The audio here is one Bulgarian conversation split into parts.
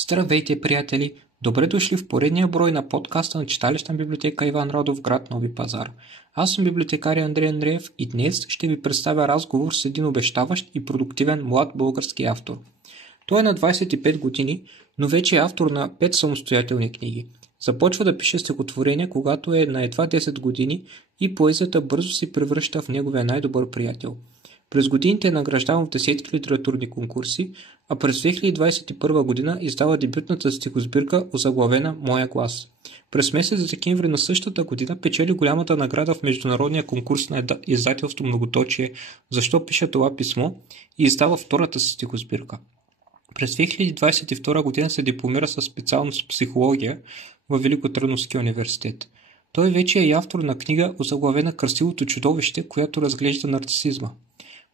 Здравейте, приятели! Добре дошли в поредния брой на подкаста на читалищна библиотека Иван Родов, град Нови пазар. Аз съм библиотекар Андрей Андреев и днес ще ви представя разговор с един обещаващ и продуктивен млад български автор. Той е на 25 години, но вече е автор на 5 самостоятелни книги. Започва да пише стихотворения, когато е на едва 10 години и поезията бързо се превръща в неговия най-добър приятел. През годините е награждаван в десетки литературни конкурси, а през 2021 година издава дебютната стихосбирка, озаглавена «Моя глас». През месец декември на същата година печели голямата награда в международния конкурс на издателство Многоточие «Защо пиша това писмо» и издава втората си стихосбирка. През 2022 година се дипломира със специалност психология във Великотърновския университет. Той вече е и автор на книга, озаглавена «Красивото чудовище», която разглежда нарцисизма.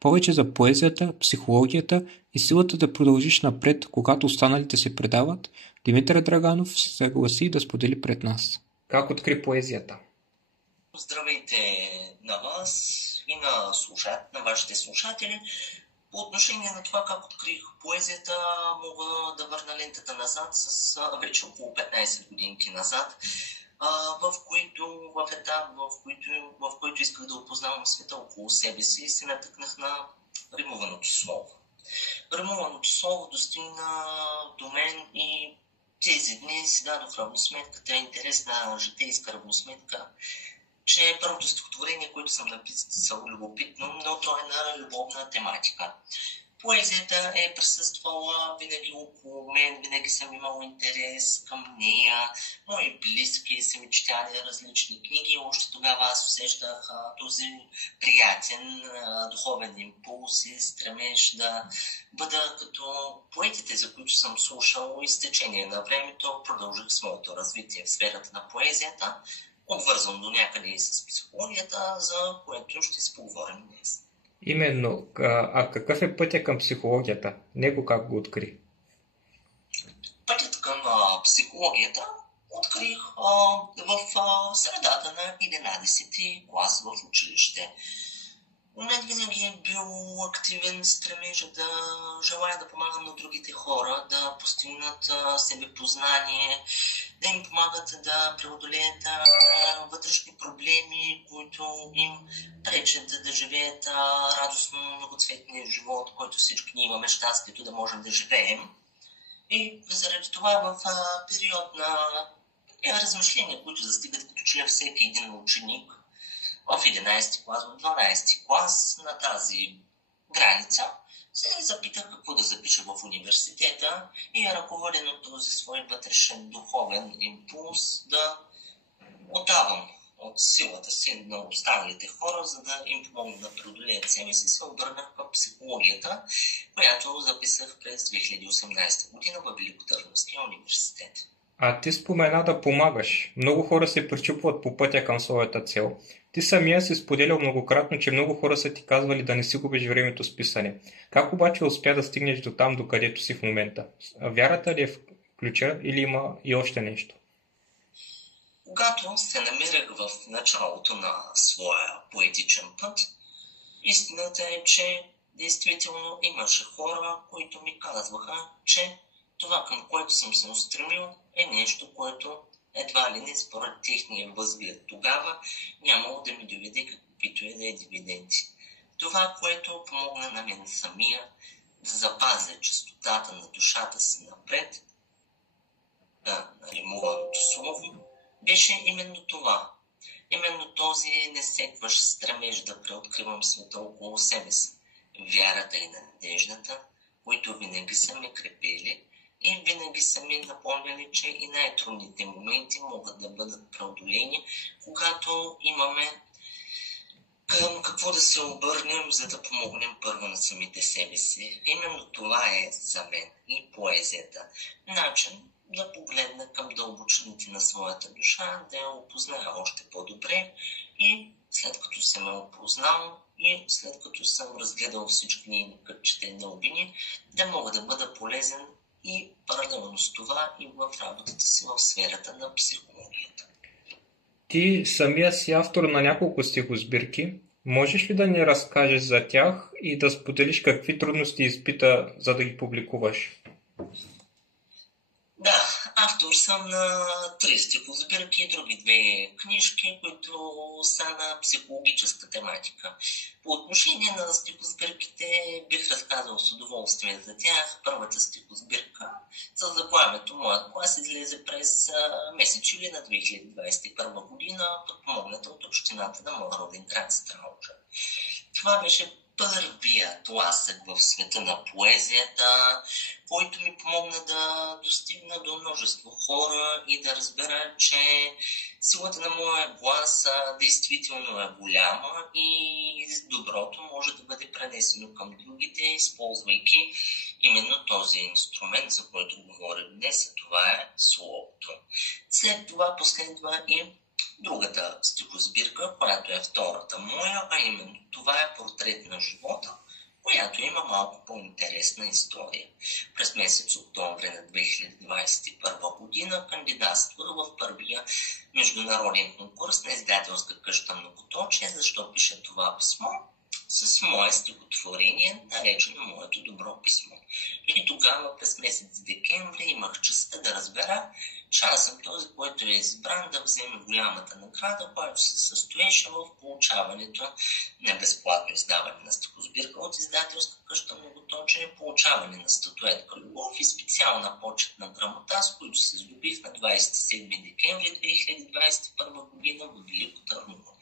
Повече за поезията, психологията и силата да продължиш напред, когато останалите се предават, Димитър Драганов се съгласи да сподели пред нас. Как откри поезията? Здравейте на вас и на вашите слушатели. По отношение на това как открих поезията, мога да върна лентата назад с вече около 15 годинки назад, в етап, в който исках да опознавам света около себе си и се натъкнах на римуваното слово. Римуваното слово достигна до мен и тези дни си дадох равносметката, интересна житейска равносметка, че първото стихотворение, което съм написал любопитно, но то е на любовна тематика. Поезията е присъствала винаги около мен, винаги съм имал интерес към нея. Мои близки са ми четяли различни книги. Още тогава аз усещах този приятен духовен импулс и стремеж да бъда като поетите, за които съм слушал, и с течение на времето продължих своето развитие в сферата на поезията, обвързан до някъде и с психологията, за което ще си поговорим днес. Именно. А какъв е пътя към психологията? Него как го откри? Пътят към психологията открих в средата на 11-ти клас в училище. У мен винаги е бил активен стремеж да желая да помагам на другите хора, да постигнат себепознание, да им помагат да преодолеят вътрешни проблеми, които им пречат да живеят радостно многоцветния живот, който всички ние имаме щастието да можем да живеем. И заради това в период на размишления, които застигат като че ли всеки един ученик, в 11 клас, в 12 клас, на тази граница, се запитах какво да запиша в университета и е ръководен от този свой вътрешен духовен импулс да отдавам от силата си на останалите хора, за да им помогна да преодолеят себе си, се обърнах към психологията, която записах през 2018 година в Великотърновския университет. А ти спомена да помагаш. Много хора се пречупват по пътя към своята цел. Ти самия си споделял многократно, че много хора са ти казвали да не си губиш времето с писане. Как обаче успя да стигнеш до там, докъдето си в момента? Вярата ли е в ключа или има и още нещо? Когато се намирах в началото на своя поетичен път, истината е, че действително имаше хора, които ми казваха, че това, към което съм се устремил, е нещо, което едва ли не според техния възглед тогава нямало да ми доведе каквито и да е дивиденти. Това, което помогна на мен самия да запазя чистотата на душата си напред, на римуваното слово, беше именно това. Именно този несекващ стремеж да преоткривам света около себе си. Вярата и надеждата, които винаги са ме крепели и винаги са ми напомняли, че и най-трудните моменти могат да бъдат преодолени, когато имаме към какво да се обърнем, за да помогнем първо на самите себе си. Именно това е за мен и поезията. Начин да погледна към дълбочините на своята душа, да я опозная още по-добре и след като съм я опознал и след като съм разгледал всички нейни кътчета и дълбини, да мога да бъда полезен и паралелно с това и в работата си в сферата на психологията. Ти самия си автор на няколко стихосбирки. Можеш ли да ни разкажеш за тях и да споделиш какви трудности изпита, за да ги публикуваш? Автор съм на 3 стихосбирки и други 2 книжки, които са на психологическа тематика. По отношение на стихосбирките бих разказал с удоволствие за тях. Първата стихосбирка за заглавието "Моят клас" излезе през месец юли на 2021 година, подпомогната от общината на моя роден град Стралджа. Това беше първият тласък в света на поезията, който ми помогна да достигна до множество хора и да разбера, че силата на моя глас действително е голяма и доброто може да бъде пренесено към другите, използвайки именно този инструмент, за който говоря днес, а това е словото. След това последва и другата стихосбирка, която е втората моя, а именно това е "Портрет на живота", която има малко по-интересна история. През месец октомври на 2021 година кандидатствах в първия международен конкурс на издателска къща "Многоточие". Защо пиша това писмо? С мое стихотворение, наречено "Моето добро писмо". И тогава през месец декември имах честта да разбера, че аз съм този, който е избран да вземе голямата награда, която се състоеше в получаването на безплатно издаване на стихосбирка от издателска къща "Многоточие", получаване на статуетка "Любов" и специална почетна грамота, с които се здобих на 27 декември 2021 година в Велико Търново.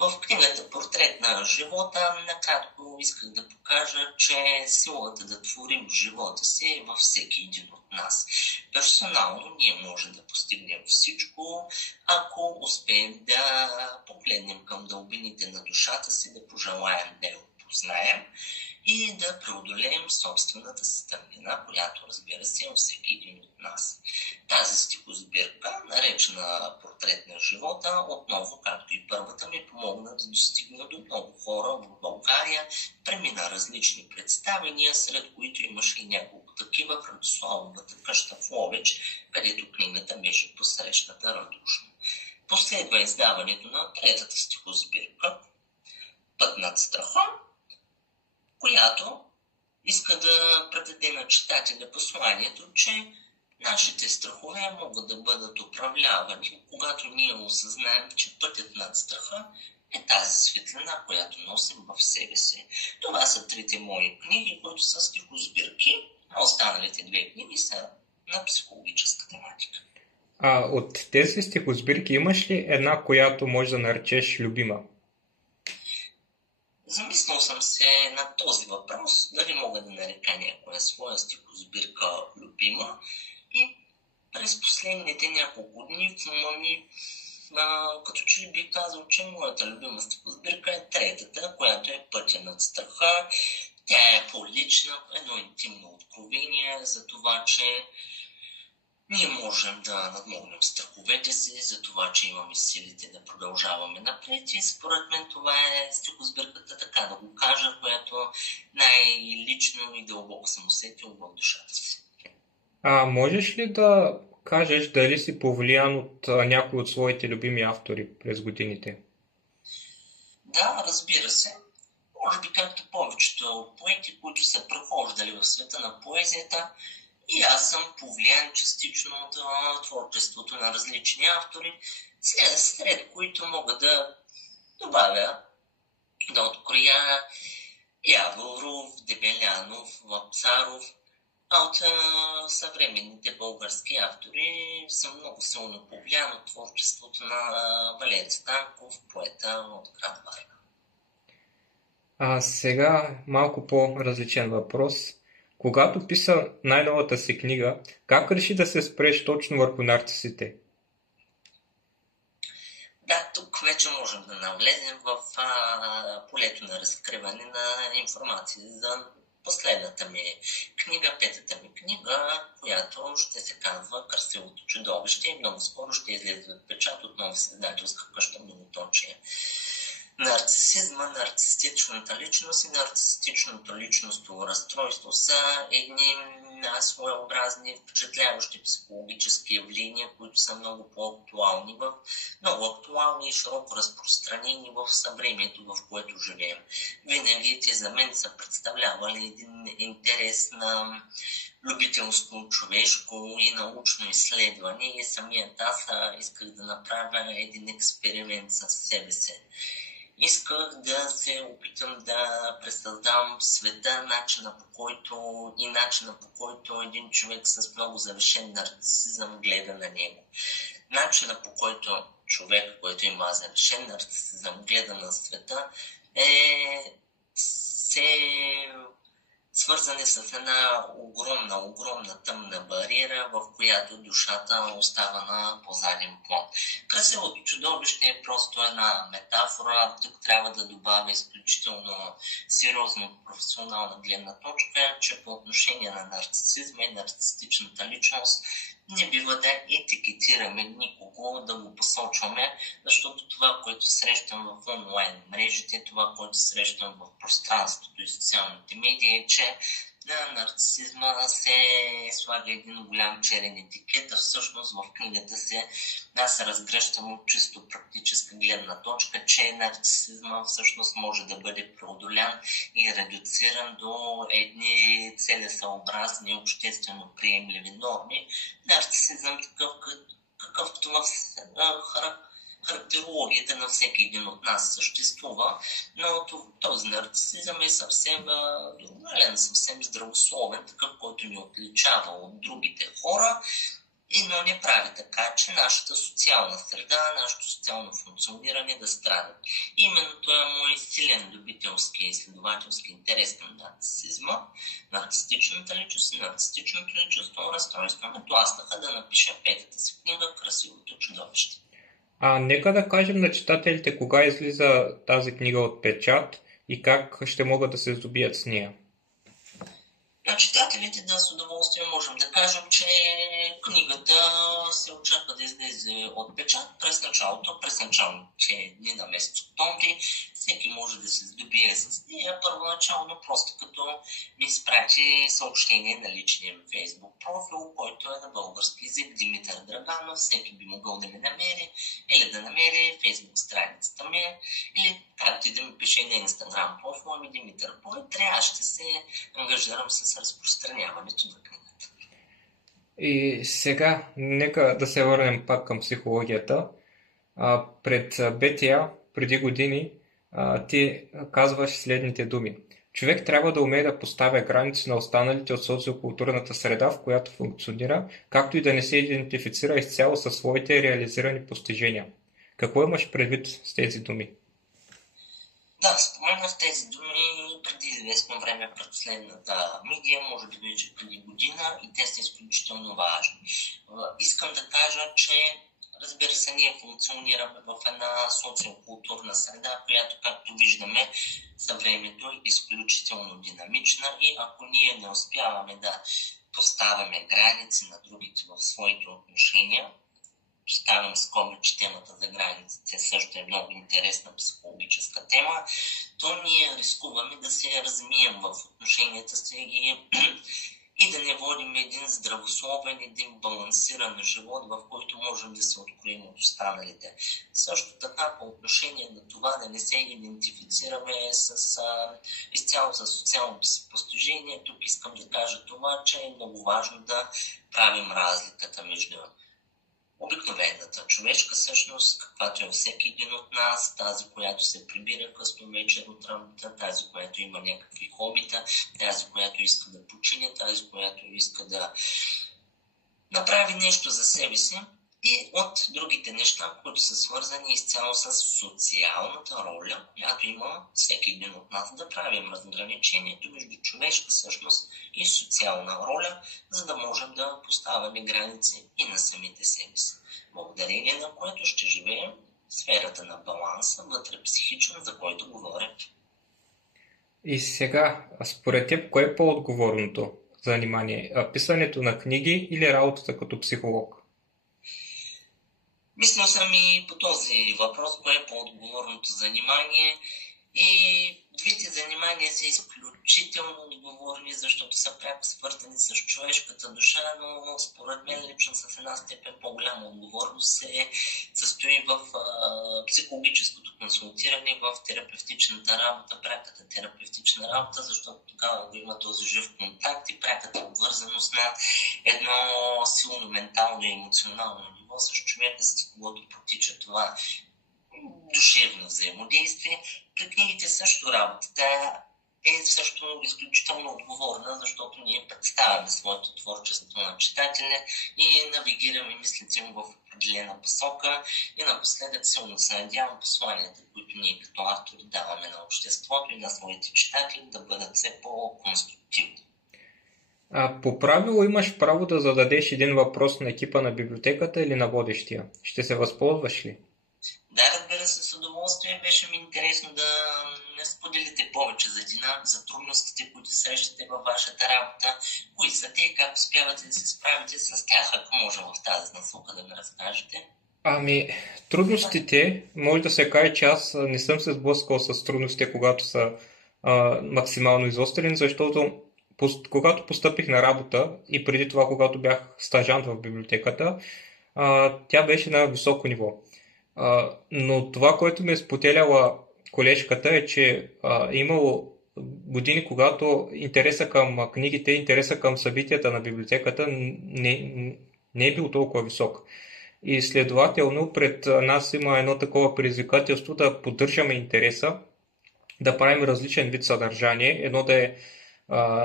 В книгата "Портрет на живота" накратко исках да покажа, че силата да творим живота си е във всеки един от нас. Персонално ние можем да постигнем всичко, ако успеем да погледнем към дълбините на душата си, да пожелаем да я опознаем и да преодолеем собствената си тъмнина, която, разбира се, е във всеки един от нас. Тази стихосбирка, наречена "Портрет на живота", отново, както и първата, ми помогна да достигна до много хора в България. Премина различни представения, сред които имаше и няколко такива в Радославовата къща в Ловеч, където книгата беше посрещната радушно. Последва издаването на третата стихосбирка "Път над страха", която иска да предаде на читателя посланието, че нашите страхове могат да бъдат управлявани, когато ние осъзнаем, че пътят над страха е тази светлина, която носим в себе си. Това са 3 мои книги, които са стихосбирки, а останалите 2 книги са на психологическа тематика. От тези стихосбирки имаш ли една, която можеш да наречеш любима? Замислил съм се на този въпрос, дали мога да нарека някоя своя стихосбирка любима, и през последните няколко дни в ума ми като че ли бих казал, че моята любима стихосбирка е третата, която е "Пътя над страха". Тя е по-лична, едно интимно откровение за това, че ние можем да надмогнем страховете си, за това, че имаме силите да продължаваме напред, и според мен това е стихосбирката, така да го кажа, която най-лично и дълбоко съм усетил в душата си. Можеш ли да кажеш дали си повлиян от някой от своите любими автори през годините? Да, разбира се. Може би както повечето поети, които са прохождали в света на поезията, и аз съм повлиян частично от творчеството на различни автори, сред които мога да добавя, да откроя Яворов, Дебелянов, Вапцаров, а от съвременните български автори съм много силно повлиян от творчеството на Валери Станков, поета от град Варна. Сега малко по-различен въпрос. Когато писа най-новата си книга, как реши да се спреш точно върху нарцисите? Да, тук вече можем да навлезем в полето на разкриване на информация за последната ми книга, петата ми книга, която ще се казва "Красивото чудовище", и много скоро ще излезе в печат отново с издателска къща "Многоточие". Нарцисизма, нарцистичната личност и нарцистичното личностово разстройство са едни една своеобразни, впечатляващи психологически явления, които са много по-актуални, много актуални и широко разпространени в съвремието, в което живеем. Винаги те за мен са представлявали един интерес на любителско, човешко и научно изследване и самият аз исках да направя един експеримент със себе си. Исках да се опитам да пресъздавам света, начина по който един човек с много завишен нарцисизъм гледа на него. Начина по който човек, който има завишен нарцисизъм, гледа на света свързани с една огромна тъмна бариера, в която душата остава на по-заден план. Красивото чудовище е просто една метафора. Тук трябва да добавя изключително сериозно професионална гледна точка, че по отношение на нарцисизма и нарцистичната личност не бива да етикетираме никого, да го посочваме, защото това, което срещам в онлайн мрежите, това, което срещам в пространството и социалните медии е, че на нарцисизма се слага един голям черен етикет, а всъщност в книгата се аз разгръщам от чисто практическа гледна точка, че нарцисизма всъщност може да бъде преодолян и редуциран до едни целесъобразни обществено приемливи норми. Нарцисизъм такъв, какъвто в характерологията на всеки един от нас съществува, но този нарцисизъм е съвсем нормален, съвсем здравословен, такъв, който ни отличава от другите хора, но не прави така, че нашата социална среда, нашето социално функциониране да страда. Именно това е мой силен любителски и изследователски интерес към нарцисизма, нарцистичната личност и нарцистичното личностно разстройство ме тласнаха да напиша петата си книга «Красивото чудовище». Нека да кажем на читателите кога излиза тази книга от печат и как ще могат да се здобият с нея. На читателите с удоволствие можем да кажем, че книгата се очаква да излезе от печат през началните дни на месец октомври. Всеки може да се здобие с нея първоначално, просто като ми изпрати съобщение на личния фейсбук профил, който е на български език, Димитър Драганов. Всеки би могъл да ме намери или да намери фейсбук страницата ми, или както и да ми пише на инстаграм профила ми Димитър Поетри. Аз ще се ангажирам с разпространяването на книгата. И сега, нека да се върнем пак към психологията. Пред БТА, преди години, ти казваш следните думи. Човек трябва да умее да поставя граници на останалите от социокултурната среда, в която функционира, както и да не се идентифицира изцяло със своите реализирани постижения. Какво имаш предвид с тези думи? Да, споменах тези думи преди известно време пред последната медия, може би вече преди година, и те са изключително важни. Искам да кажа, че разбира се, ние функционираме в една социокултурна среда, която, както виждаме, съвремето е изключително динамична и ако ние не успяваме да поставяме граници на другите в своите отношения, поставям скоби, че темата за границите също е много интересна психологическа тема, то ние рискуваме да се размием в отношенията си и да не водим един здравословен, един балансиран живот, в който можем да се откроим от останалите. Също така по отношение на това да не се идентифицираме изцяло с социалното си постижение, тук искам да кажа това, че е много важно да правим разликата между обикновената човешка същност, каквато е всеки един от нас, тази, която се прибира късно вечер от работа, тази, която има някакви хобита, тази, която иска да почине, тази, която иска да направи нещо за себе си, и от другите неща, които са свързани изцяло с социалната роля, която има всеки един от нас, да правим разграничението между човешка същност и социална роля, за да можем да поставяме граници и на самите себе си. Благодарение на което ще живеем в сферата на баланса, вътре психичен, за който говоря. И сега, според теб, кое е по-отговорното занимание? Писането на книги или работата като психолог? Мислил съм и по този въпрос, кое е по-отговорното занимание. И двете занимания са изключително отговорни, защото са пряко свързани с човешката душа, но според мен лично с една степен по-голяма отговорност се състои в психологическото консултиране, в терапевтичната работа, пряката терапевтична работа, защото тогава има този жив контакт и пряката обвързаност на едно силно ментално и емоционално ниво с човека, с когото протича това душевно взаимодействие. При книгите също работата е също изключително отговорна, защото ние представяме своето творчество на читателя и навигираме мислите му в определена посока и напоследък силно се надявам посланията, които ние като автори даваме на обществото и на своите читатели да бъдат все по-конструктивни. По правило имаш право да зададеш един въпрос на екипа на библиотеката или на водещия. Ще се възползваш ли? Да, разбира се, с удоволствие. Беше ми интересно да не споделите повече за трудностите, които срещате във вашата работа. Кои са те и как успявате да се справите с тях, ако може в тази насока да ми разкажете? Трудностите, може да се каже, че аз не съм се сблъскал с трудностите, когато са максимално изострени, защото когато постъпих на работа и преди това, когато бях стажант в библиотеката, тя беше на високо ниво. Но това, което ми е споделяла колежката е, че е имало години, когато интереса към книгите, интереса към събитията на библиотеката не е бил толкова висок. И следователно пред нас има едно такова предизвикателство да поддържаме интереса, да правим различен вид съдържание. Едно да е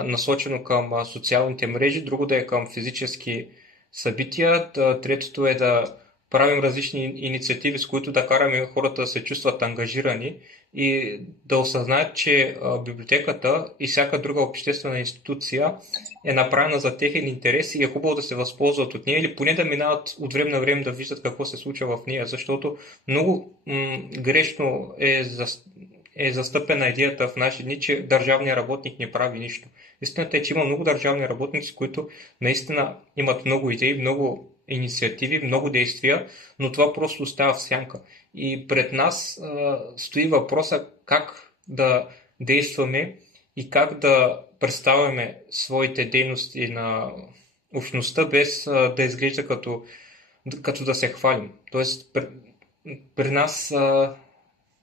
насочено към социалните мрежи, друго да е към физически събития, третото е да правим различни инициативи, с които да караме хората да се чувстват ангажирани и да осъзнаят, че библиотеката и всяка друга обществена институция е направена за техен интерес и е хубаво да се възползват от нея или поне да минават от време на време да виждат какво се случва в нея, защото много грешно е застъпена идеята в наши дни, че държавният работник не прави нищо. Истината е, че има много държавни работници, които наистина имат много идеи, много инициативи, много действия, но това просто остава в сянка. И пред нас стои въпроса как да действаме и как да представяме своите дейности на общността, без да изглежда като да се хвалим. Тоест, при нас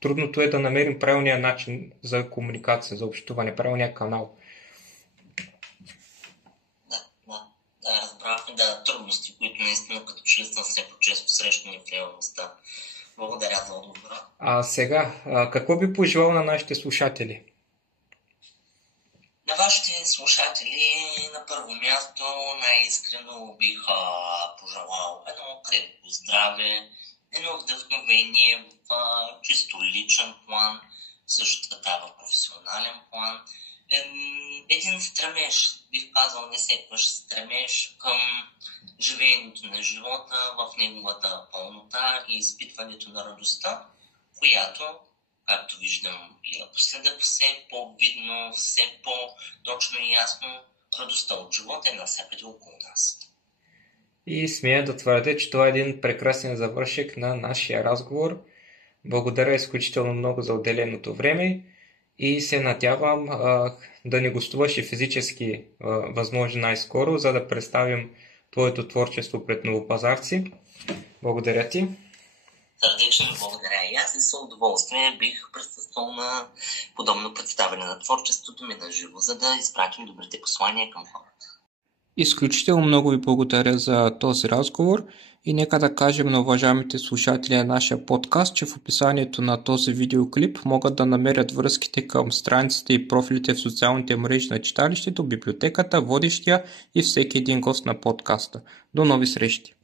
трудното е да намерим правилния начин за комуникация, за общуване, правилния канал. Да, разбрахме, трудности, които наистина като че ли са все по-често срещани в реалността. Благодаря за отговора. Сега, какво би пожелал на нашите слушатели? На вашите слушатели на първо място най-искрено бих пожелал едно крепко здраве, едно вдъхновение в чисто личен план, също така в професионален план. Един стремеж, бих казал несекващ стремеж към живеенето на живота в неговата пълнота и изпитването на радостта, която, както виждам и напоследък, все по-видно, все по-точно и ясно, радостта от живота е навсякъде около нас. И смея да твърдя, че това е един прекрасен завършек на нашия разговор. Благодаря изключително много за отделеното време и се надявам да ни гостуваш и физически възможно най-скоро, за да представим твоето творчество пред новопазарци. Благодаря ти. Сърдечно благодаря и аз и с удоволствие бих присъствал на подобно представяне на творчеството ми на живо, за да изпратим добрите послания към хората. Изключително много ви благодаря за този разговор и нека да кажем на уважаемите слушатели на нашия подкаст, че в описанието на този видеоклип могат да намерят връзките към страниците и профилите в социалните мрежи на читалището, библиотеката, водещия и всеки един гост на подкаста. До нови срещи!